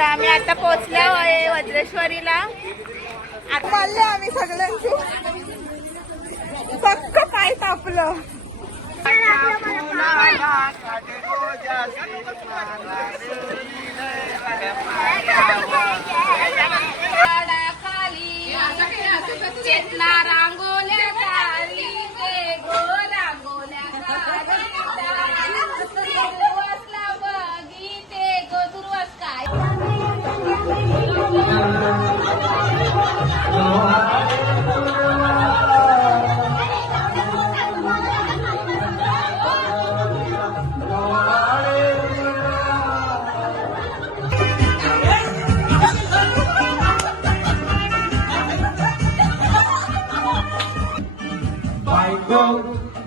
तर आम्ही आता पोहोचलो आहे वज्रेश्वरीला. आता बोलले आम्ही सगळ्यांची पक्क पाय तापलं. चेतना रांगोल्या खाली ते गोरांगोल्या दुर्वासला बघिते गो दुर्वास काय.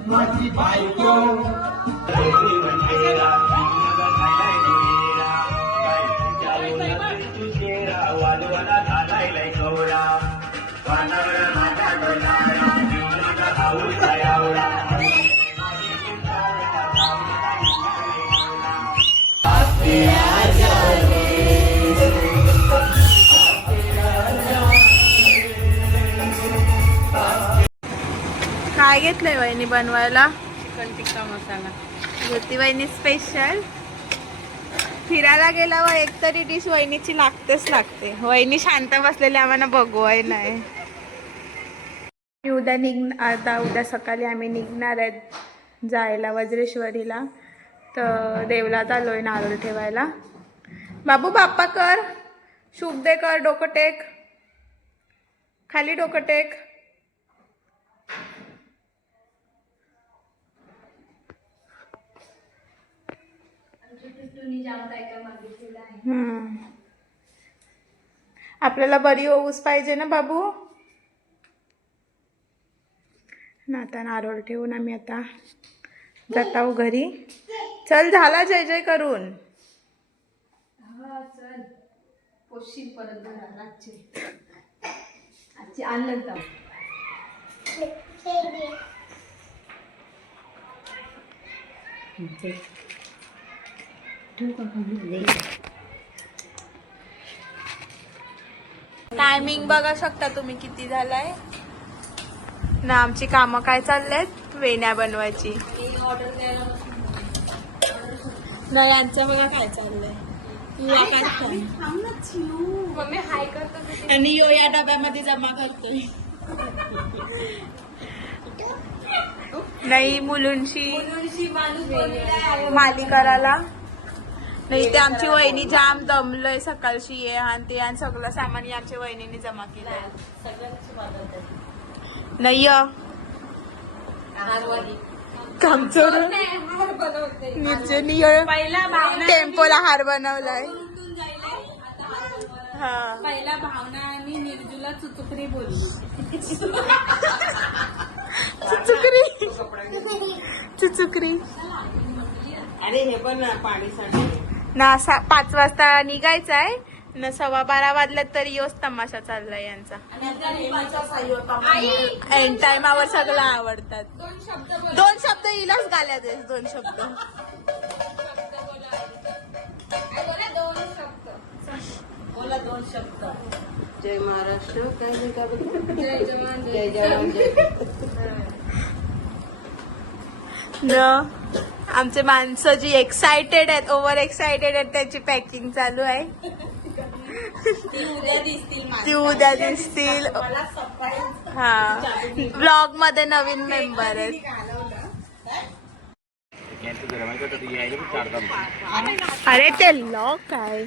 माझी बायको काय घेतलंय वहिनी बनवायला? चिकन टिक्का मसाला. ज्योती वहिनी स्पेशल. फिरायला गेल्यावर एकतरी डिश वहिनीची लागतेच लागते. वहिनी शांत बसलेली आम्हाला बघवाय नाही. उद्या सकाळी आम्ही निघणार आहेत जायला वज्रेश्वरीला. तर देवलात आलोय नारळ ठेवायला. बाबू बाप्पा कर, शुभ दे कर, डोकं टेक खाली, डोकं टेक. आपल्याला बरी होऊच पाहिजे ना बाबू. ना आता नारळ ठेवून आम्ही आता जात आहोत घरी. चल झाला जय जय करून. चल पोशील परत घरात आजची आनंद. टायमिंग बघा शकता तुम्ही किती झालाय ना. आमची कामं काय चाललेत, वेण्या बनवायची ना. यांचं बघा काय चाललंय. मम्मी हाय करतो आणि यो या डब्यामध्ये जमा करतोय. नाही मुलुंशी माली करायला नाही. ते आमची वहिनी जाम दमलंय सकाळची ये आणि ते आणि सगळं सामान आमच्या वहिनीने जमा केलंय. नाही कामचोर टेम्पोला हार बनवलाय. हा पहिला भावना आणि निर्जूला चुचुकरी बोलली. चुचुकरी. अरे हे पण पाणीसाठी ना 5 वाजता निघायचंय ना. 12:15 वाजल्यात तरी योच तमाशा चाललाय यांचा. एंड टाइमावर सगळं आवडतात. 2 शब्द इलाच गाल्यात. 2 शब्द बोला. 2 शब्द. जय महाराष्ट्र. काय जय जवान जय जवान न. आमचे माणसं जी एक्सायटेड आहेत, ओव्हर एक्सायटेड आहेत, त्याची पॅकिंग चालू आहे. ती उद्या दिसतील. हा ब्लॉग मध्ये नवीन मेंबर आहेत. अरे ते लॉक काय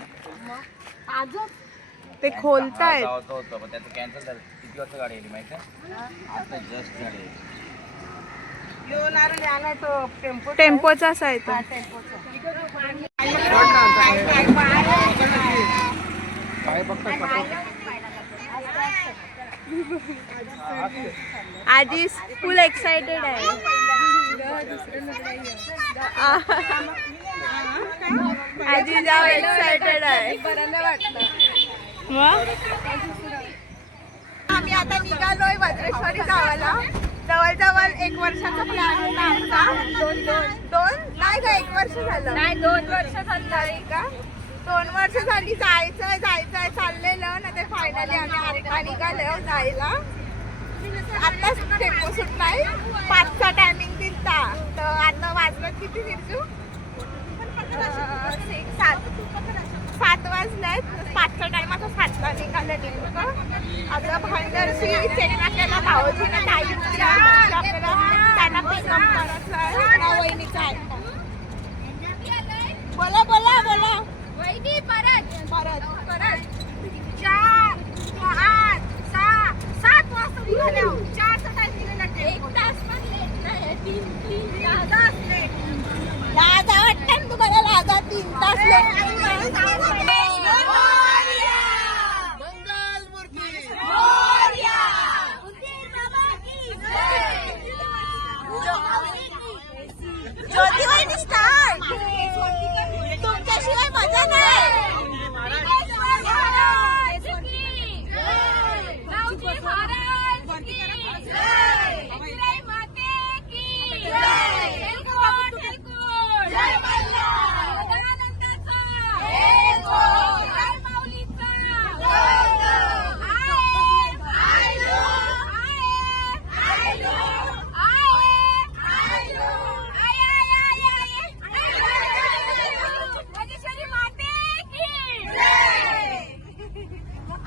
ते खोलतायत. टेम्पोचाच आहे तो. आधी फुल एक्साइटेड आहे. आधी जाऊ एक्साइटेड आहे. मग आम्ही आता निघालोय वज्रेश्वरी गावाला. जवळजवळ 1 वर्षाचा प्लॅन होता आमचा. दोन नाही का 1 वर्ष झालं. नाही 2 वर्ष झाली का. 2 वर्ष झाली जायचं आणि आम्ही आता निघालो जायला. आताच टेम्पो सुटलाय, 5चा टायमिंग दिलता. तर आता वाजलं किती निर्जू? 7 वाजलेत. 5चा टाइम आता 7ला निघालं नेमकं. आपलं भांडरशी चेकना केला भाऊजीने ताई आपल्याला त्यांना पिकअप करायचं वहिनीचा ऐकता. बोला बोला बोला वहिनी. परत 4, 8, 6, 7 वाजता निघाले. 4चा टाइम दिलेला, 1 तास पण लेट नाही. 3 तास लेट. लाजा वाटतं तुम्हाला? लाजा 3 तास लेट. ज्योती वहिनी स्टार्ट. तुमच्याशिवाय मजा नाही.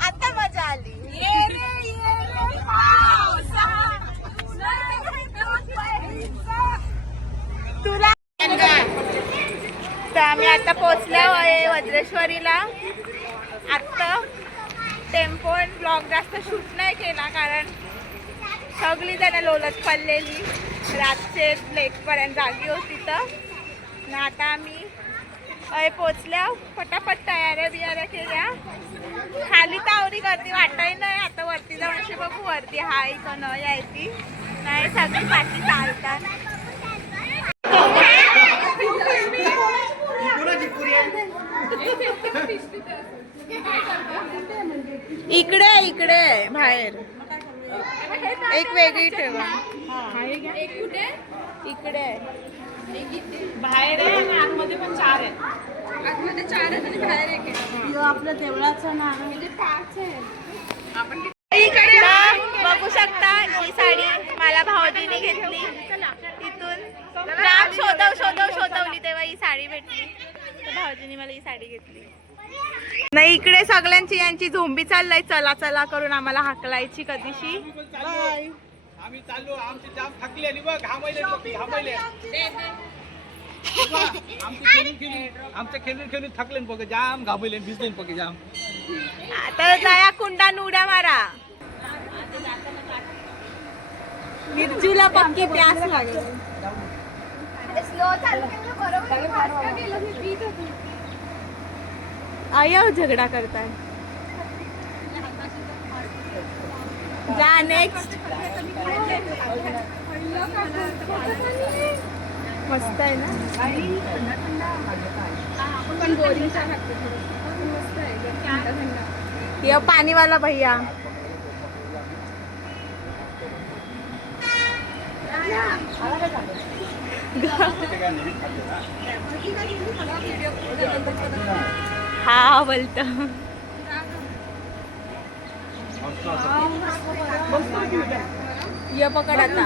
आता मजा आली. तुला तर आम्ही आता पोहोचलो आहे वज्रेश्वरीला. आत्ता टेम्पो ब्लॉग जास्त शूट नाही केला कारण सगळी जण लोलत पडलेली. रातचे लेकपर्यंत जागी होती. तर आता आम्ही पोचल्या. पटापट तयाऱ्या बियाऱ्या केल्या. खाली तावरी गर्दी वाटाय नाही. आता वरती जाऊन अशी बघू वरती हाय का न यायची नाही. सगळी पाठी चालतात. इकडे इकडे बाहेर एक वेगळी ठेवा. इकडे बाहेर आहे आणि आतमध्ये पण 4 आहेत. आतमध्ये 4 आहेत आणि बाहेर 1 आहे. आपलं देवळाचं नाव म्हणजे 5 आहे. आपण बघू शकता ही साडी मला भाऊजीने घेतली. तिथून जाम शोधवली तेव्हा ही साडी भेटली. तर भाऊजीने मला ही साडी घेतली. नाही इकडे सगळ्यांची यांची झोंबी चाललाय. चला चला करून आम्हाला हाकलायची कधीशी. आम्ही चाललो. आमची जाम थकली आणि बघ घामायले. आमच्या खेळून थकले बघ. जाम घाबरले भिजले बघ जाम. आता जाया कुंडान उड्या मारा. निर्जूला पक्की प्यास लागेल. आया झगडा करताय. जा नेक्स्ट. मस्त आहे ना. ये पाणीवाला भैया. हा बोलतो. ये पकड आता.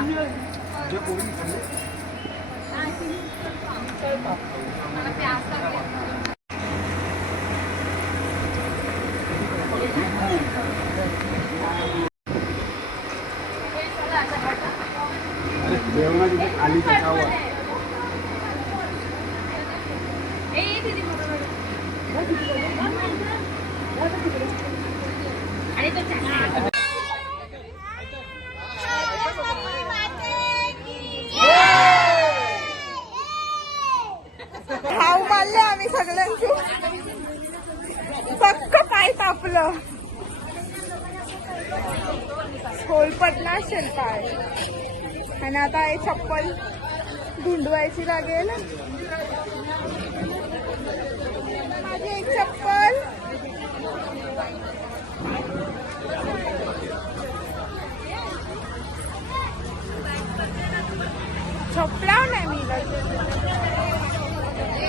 आली खाऊ मारले आम्ही सगळ्यांची. पक्क पाय तापलं. होलपटला असेल पाय. आणि आता हे चप्पल धुंडवायची लागेल. माझी एक चप्पल. चप्पलाव नाही मी.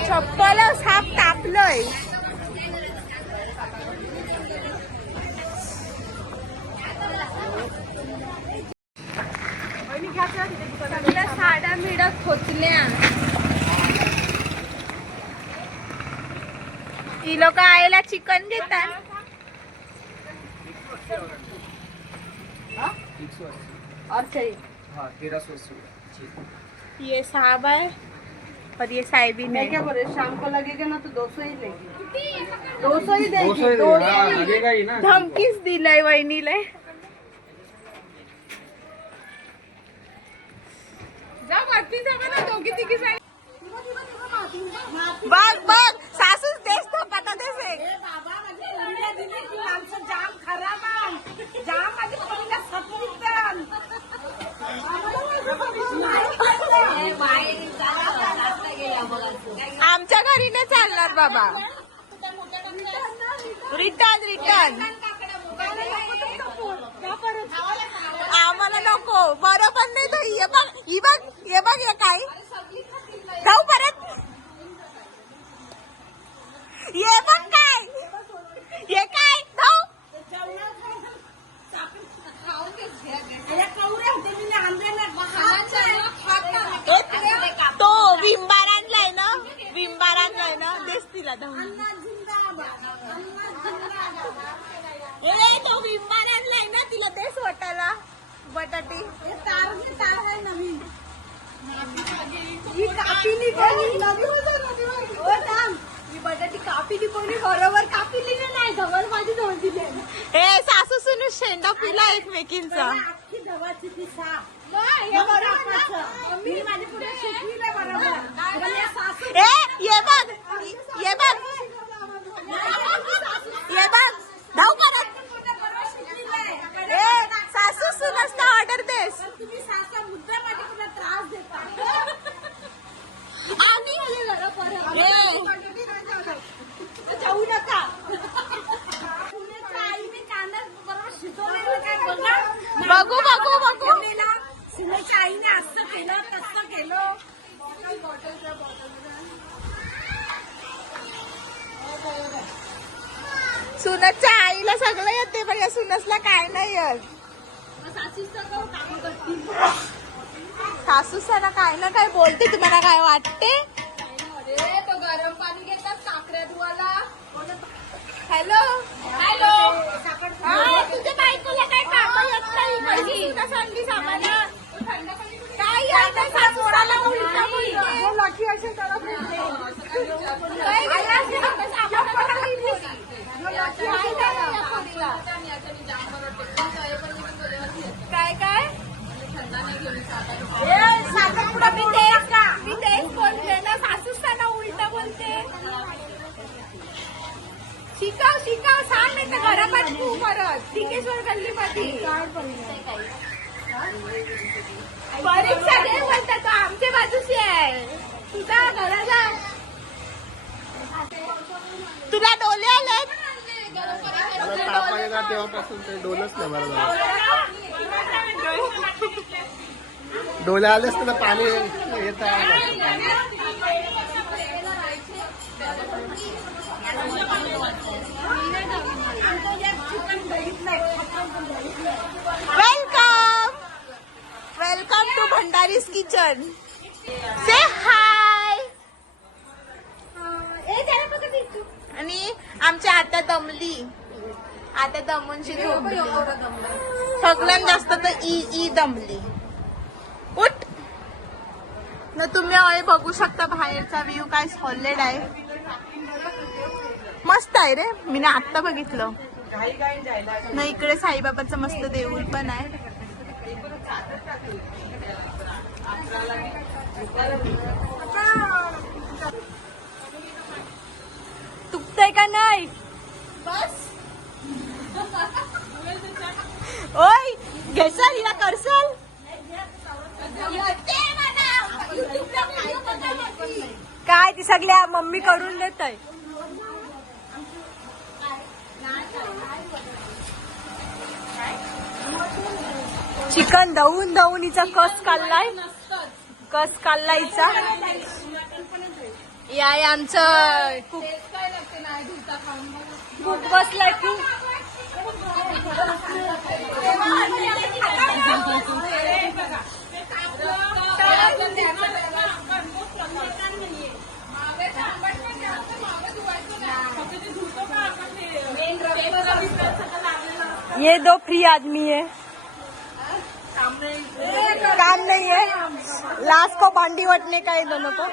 चप्पल साप तापलंय. ही लोक आईला चिकन घेतात. ये साहब है और ये साहिबीन है. क्या बोल रहे, शाम को लगेगा ना तो 200 ही लेगी. 200 ही देगी. लगेगा ही ना. धमकीच दिलाय वहिनीला. बघ बघ सासूच देश तो पता देस एक. आमच्या घरी नाही चालणार बाबा. रिटर्न रिटर्न आम्हाला नको. बरोबर नाही तो. ये बघ ही बघ ये बघ हे काय जाऊ परत. ये बघ काय हे काय जाऊ. तो विंबार आणलाय ना. विंबार आणलाय ना. देस तिला धावून. तो विंबार आणलाय ना. तिला देस वाटायला बटाटी. बटाटी कापीली कोणी बरोबर कापीली नाही. गव्हार माझी धवून दिली. हे सासू सुनू शेंडा पिला एकमेकींचा. ये बघ ये बघ ये बघ धाव परत. सासू सुनसता ऑर्डर देस. जाऊ नका. बघू बघू बघू. आईने असं केलं तसं केलं. सुनसच्या आईला सगळं येते पण या सुनसला काय नाही येत. सासू सणा काय ना काय बोलते. तुम्हाला काय वाटते. तो गरम पाणी घेतात साखरे धुवाला. Hello hello. तुझ्या बायकोला काय काम येत नाही. सांगली सामाना काय सासोडाला उलटा बोलते. असे काय काय साखरपुडा मी तेच का. मी तेच बोलते ना. सासूच त्यांना उलट बोलते. शिकाव शिकाव सांग नाही तर घरापाठ तू परत. टिकेश्वर गल्लीमध्ये परीक्षा दे बोलता. तो आमच्या बाजूची आहे. तुझा घराला तुला डोले आले. तेव्हापासून ते डोलच नाही बरोबर. डोले आलेच तुला पाणी येत वेलकम वेलकम टू भंडारीज किचन. से हाय. आणि आमच्या आता दमली. आता दमूनशी झोपली. सगळ्यात जास्त तर ई दमली. उठ ना. तुम्ही अय बघू शकता बाहेरचा व्ह्यू काय सॉलिड आहे. मस्त आहे रे. मी ना आत्ता बघितलं ना. इकडे साईबाबाचं मस्त देऊळ पण आहे. तुकतय का नाही. बस ओय घेसाल हिला करसाल. काय ती सगळ्या मम्मी करून देत आहे. चिकन धवून धवून हिचा कस काढलाय. कस काढलाय हिचा. या आमचं खूप बसलाय खूप. ये दो फ्री आदमी है, काम नहीं है, लास्ट को बांडी वटने का है दोनों को।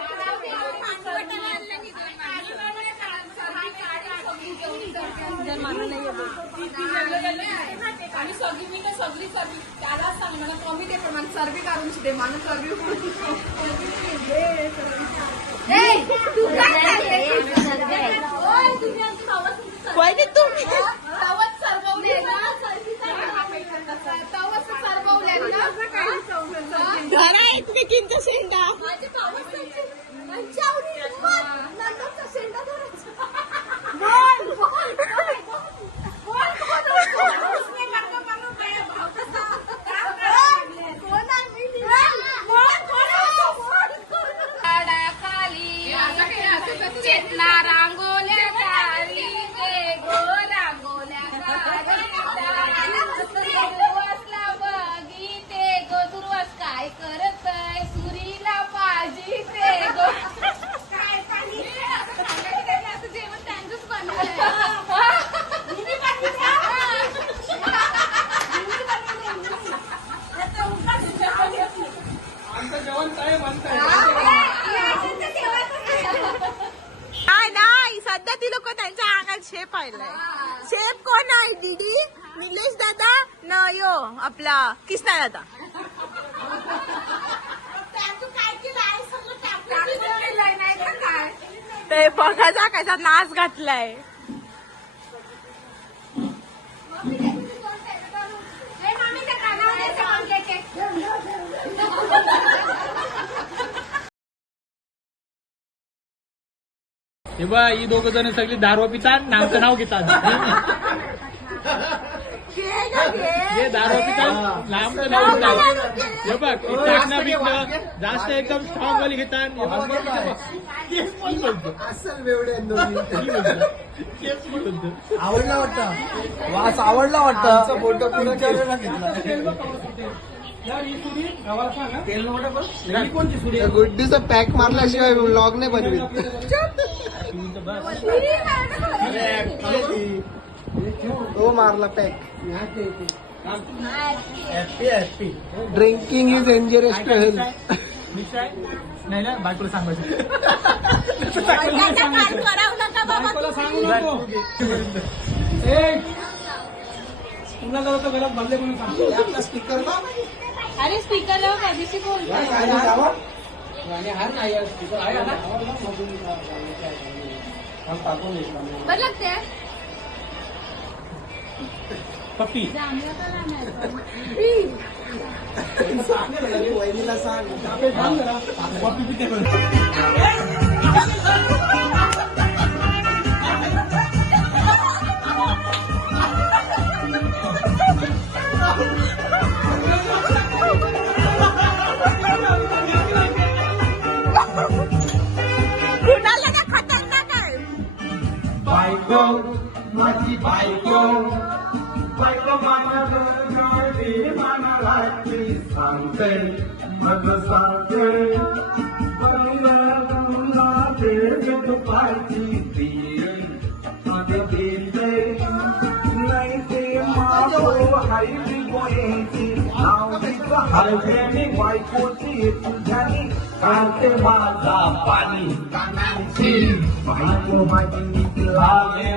कोई नाही तुम्ही घरा एकमेकींचा शेंडा चेतना रांगोल्या काढली गे गो रांगोल्या दुर्वासला बघिते गो दुर्वास काय करतय सुरीला पाजी ते गो काय पाणी असं जेवण त्यांचंच आमचं जेवण काय म्हणताय नाही सध्या ती लोक त्यांच्या अंगात शेप पाहिलाय. शेप कोण आहे? दीदी, निलेश दादा न यो आपला किसना दादा. ते बघाचा कायचा नाच घातलाय. हे बा ही दोघ जण सगळी दारू पितात आमचं नाव घेतात. हे दारू पितात आमचं नाव घेतात. हे बघ टाकणं बिकणं जास्त एकदम स्ट्रॉंग वाली घेतात. आवडला वाटतं, वास आवडला वाटतं. फोटो पुढे घेतला. गुड्डीचा पॅक मारल्याशिवाय व्लॉग नाही बनवित. तो मारला peg. Drinking is dangerous to health. नाही ना बायकोला सांगायचं. बायकोला सांगू नको. पुन्हा जवळ गलत बदले म्हणून सांगतो. आपला स्पीकर ना अरे स्पीकर कधीशी बोल बरं लागते पप्पी वहिनीला सांग. पप्पी पिते. बायको माझी बायको बायको माझ्या घरी मनालाची सांगते मग सांगते दुपारची तीन मध्ये दिले नाही ते मागो हायची गोयची नाव हरवेणी बायकोची तुझ्यानी काढते माझा पाणी कानांची बायको माझी लागले.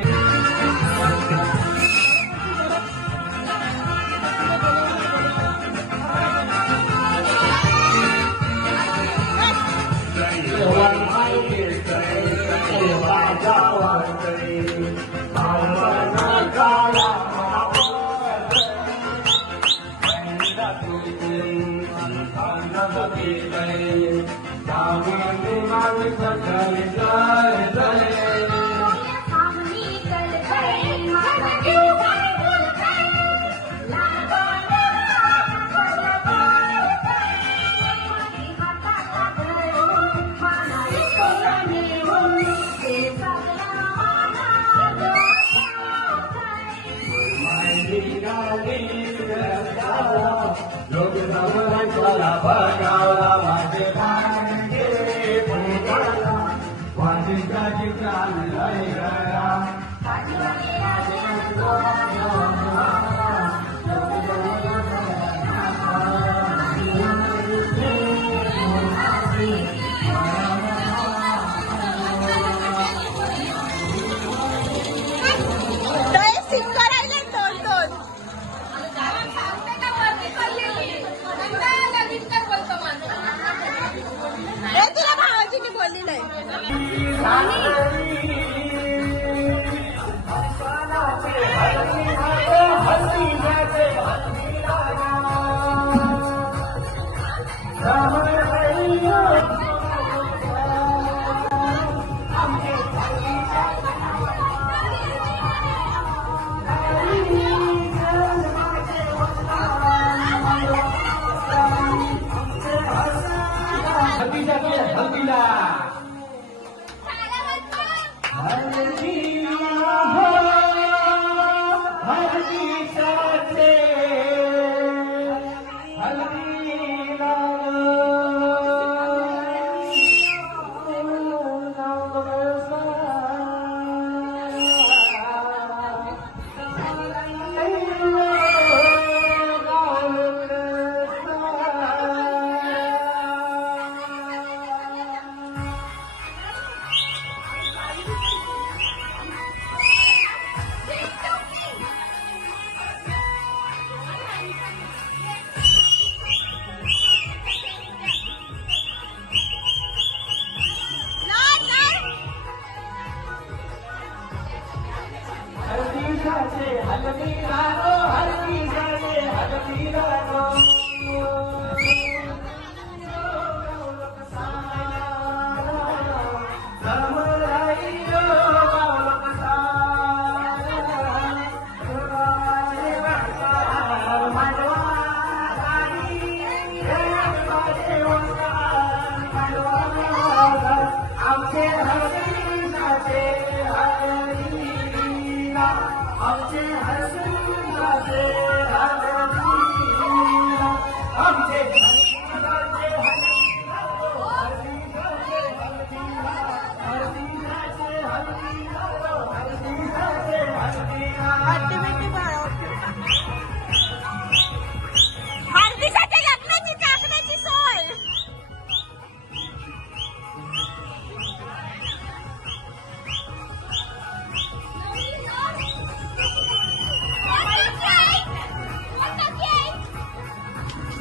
हळदीसाठी लग्नाची चाकण्याची सोय.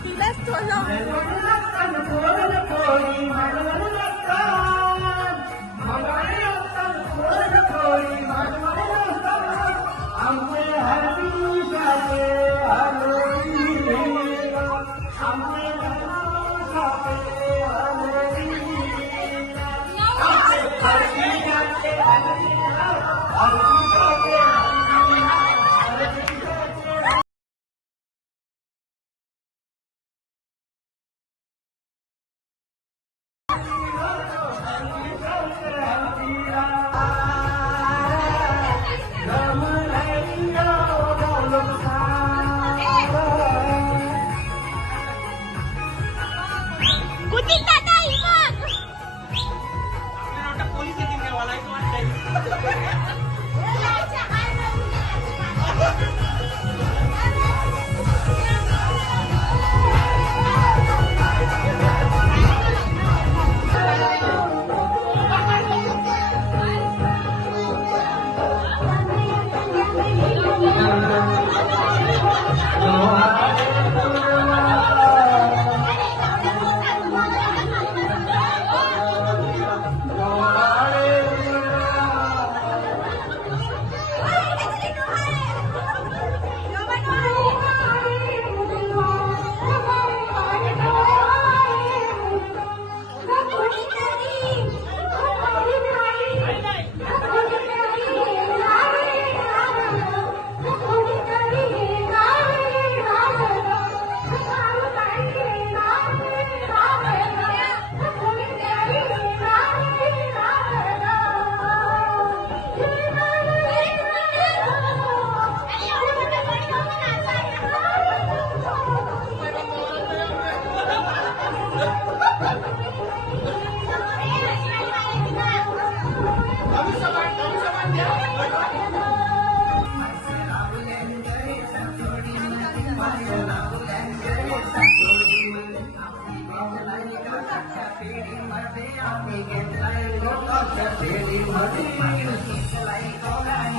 तिलाच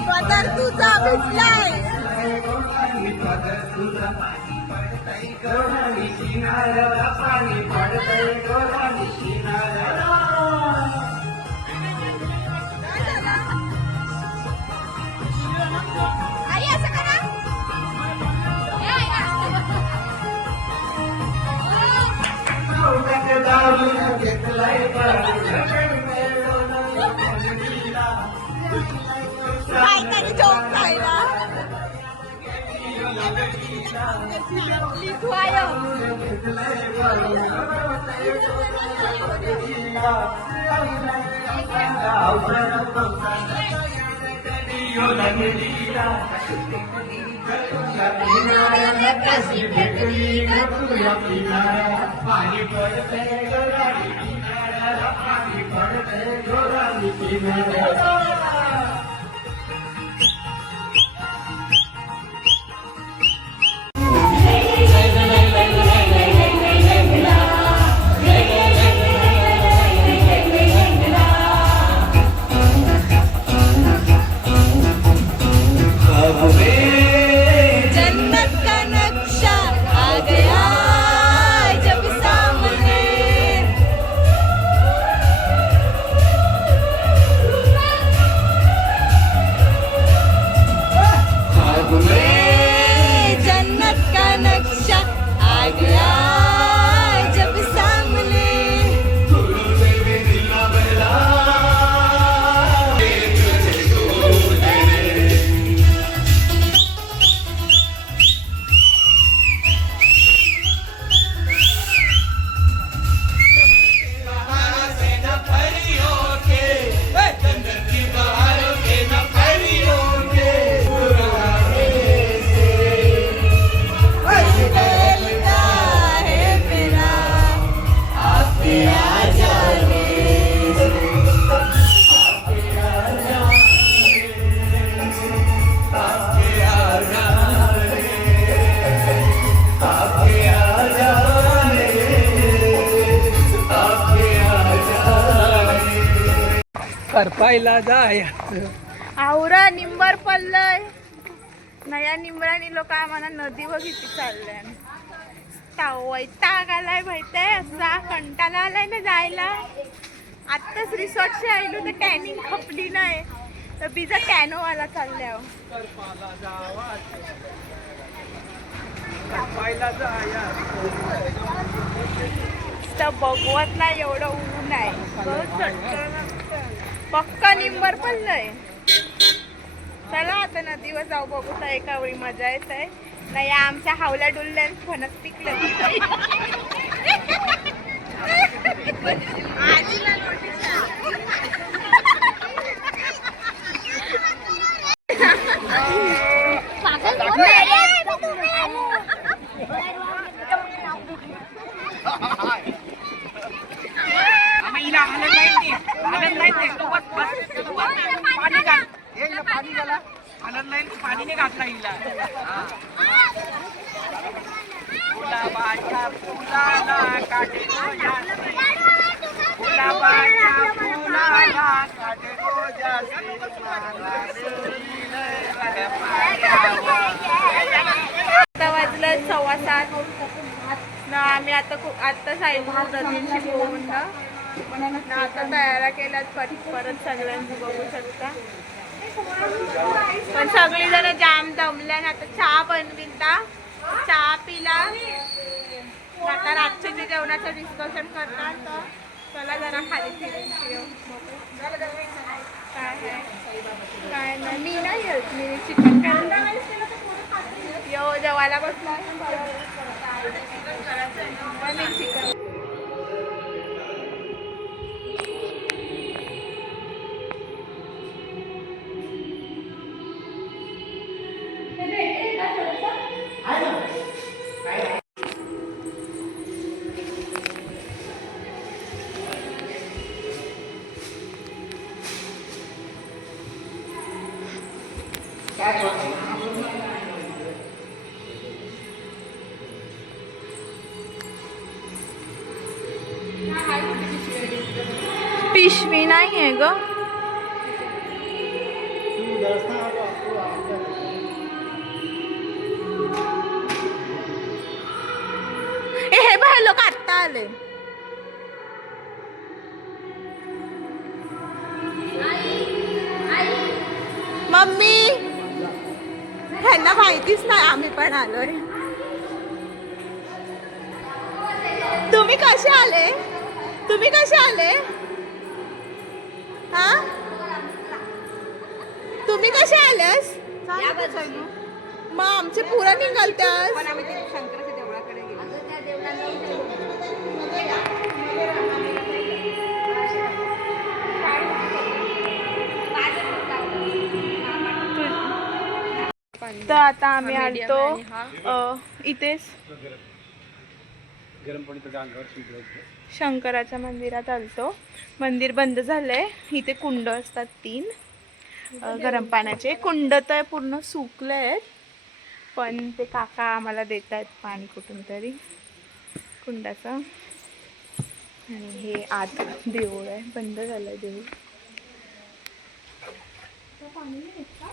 पदर तुझा भिजलाय. आई असं करा. काहीतरी जोक राहिला. जन्नत का नक्शा आ गया जब सामने. करपायला जाय आवरा निंबर पडलंय नया निंबरानी लोक आम्हाला नदी बघितली चाललंय वैताग आलाय माहितीये असा कंटाळा आलाय ना जायला आत्ताच रिसॉर्टशी आलो तर टॅनिंग खपली नाही तर बिजा टॅनोवाला चालल्या तर बघवत नाही एवढं ऊन आहे पक्का निंबर पडलंय चला आता नदीवर जाऊ बघू तर एका वेळी मजा येत आहे नाही आमच्या हावल्या डुलल्या फणस पिकले पाणी नाही घातला हिला गुलाबाच्या फुलाला काटे गुलाबाच्या फुलाला काटे आता वाजलं 7:15 ना आम्ही आता साईडला नदींशी बोलून ना आता तयारा केल्यात परत सगळ्यांचं बघू शकता पण सगळी जण जाम दमल्या ना आता चहा बनविता चहा पिला आता रात्रीच्या जेवणाचं डिस्कशन करणार तर चला जरा खाली फिरून येऊ काय नाही मी नाही येत मी चिकन यो जेवायला बसला मी चिकन पिशवी नाही आहे ग हे बाय लोक आत्ता आले मम्मी ह्यांना माहितीच नाही आम्ही पण आलोय तुम्ही कसे आले हा तुम्ही कसे आलेस मग आमचे पुरा निघालत्यास शंकराच्या देवळाकडे तर आता आम्ही आलतो इथेच शंकराच्या मंदिरात आलतो मंदिर बंद झालंय इथे कुंड असतात 3 गरम पाण्याचे कुंड तर पूर्ण सुकले आहेत पण ते काका आम्हाला देत आहेत पाणी कुठून तरी कुंडाचं आणि हे आत देऊळ आहे बंद झालंय देऊळ पाणी नाही का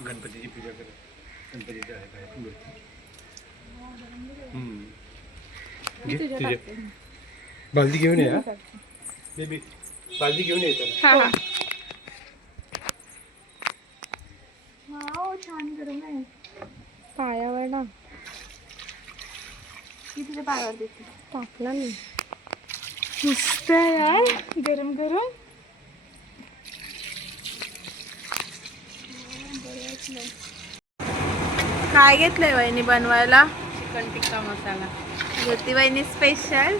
गणपतीची पूजा करत गणपतीची आहे बालदी घेऊन ये बेबी बालदी घेऊन येतात हा छान गरम आहे पायावर ना मी तुझ्या पायावर देते टाकला मी मस्त यार गरम गरम काय घेतलंय वहिनी बनवायला चिकन टिक्का मसाला ज्योती वहिनी स्पेशल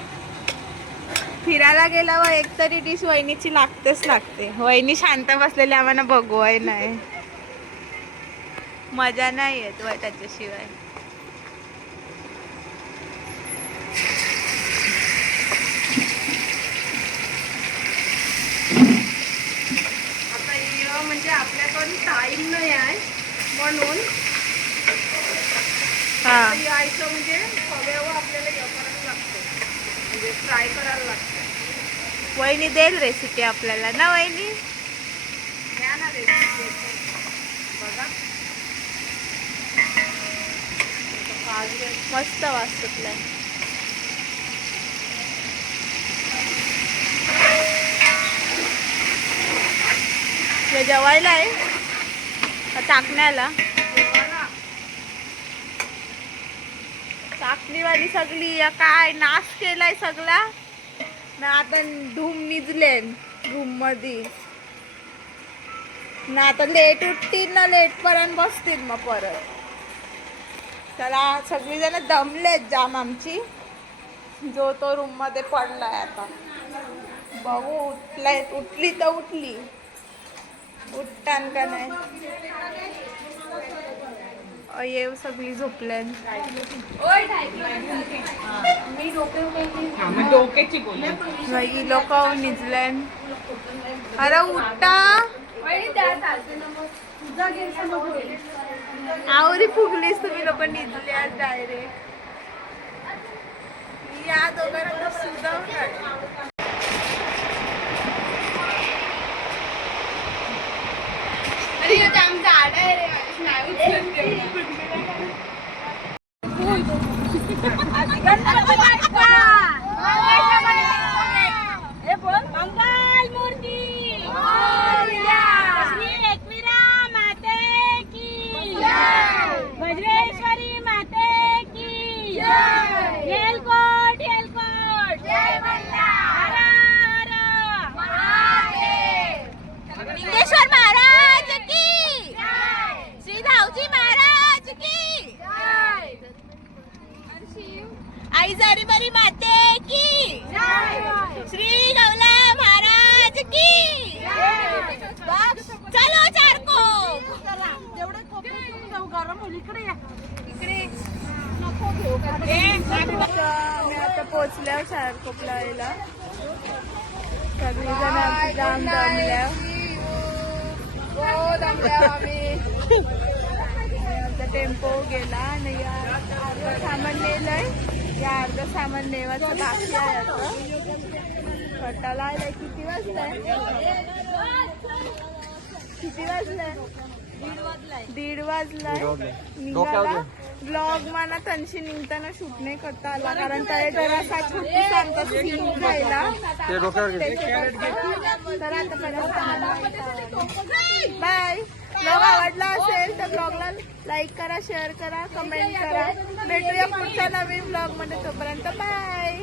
फिरायला गेल्यावर एकतरी डिश वहिनीची लागते वहिनी शांत बसलेली आम्हाला बघवाय नाही मजा नाही येत त्याच्याशिवाय आता म्हणजे आपल्याकडून टाइम नाही आहे म्हणून यायचं म्हणजे हव्यावर आपल्याला करावं लागतं फ्राय करायला लागतं. वहिनी देईल रेसिपी आपल्याला ना वहिनी? द्या ना रेसिपी. बघा मस्त वास सुटलाय. हे जेवायला आहे का चाकण्याला? चाकणीवाली सगळी या काय नाश केलाय सगळा ना. आता धूम निजले रूम मध्ये ना. आता लेट उठतील ना, लेट पर्यंत बसतील मग परत. चला सगळी जण दमलेत जाम आमची. जो तो रूम मध्ये पडलाय. आता बघू उठलाय. उठली तर उठली, उठतान का नाही. ये सगळी झोपल्या. ही लोक निजल्या. अरे उठा. आवरी फुगलीस तुम्ही लोक निजल्या डायरेक्ट. या दोघांना सुद्धा मंगल मूर्ती श्री एकविरा माते की वज्रेश्वरी माते की येलकोट येलकोट जय मल्हार लिंगेश्वर महाराज की श्री धावजी महाराज की आई जारीबारी माते की श्री गवला महाराज की. चलो चार कोप. गरम होईल इकडे या. आम्ही आता पोचल्या चारकोपला यायला. सगळी जण आमची जाम दमल्या. आमचा टेम्पो गेला आणि अर्ध सामान नेलंय. या अर्ध सामान नेवायचं बाकी आहे. आता खटाला आलाय. किती वाजलाय? किती वाजलाय? 1:30 वाजलाय. निघाला. ब्लॉग मला तनशी निघताना शूट नाही करता आला कारण त्या जरासा छोटूसा आमचा सीन जायला. तर आतापर्यंत बाय. ब्लॉग आवडला असेल तर ब्लॉगला लाईक करा, शेअर करा, कमेंट करा. भेटूया पुढच्या नवीन ब्लॉग मध्ये. तोपर्यंत बाय.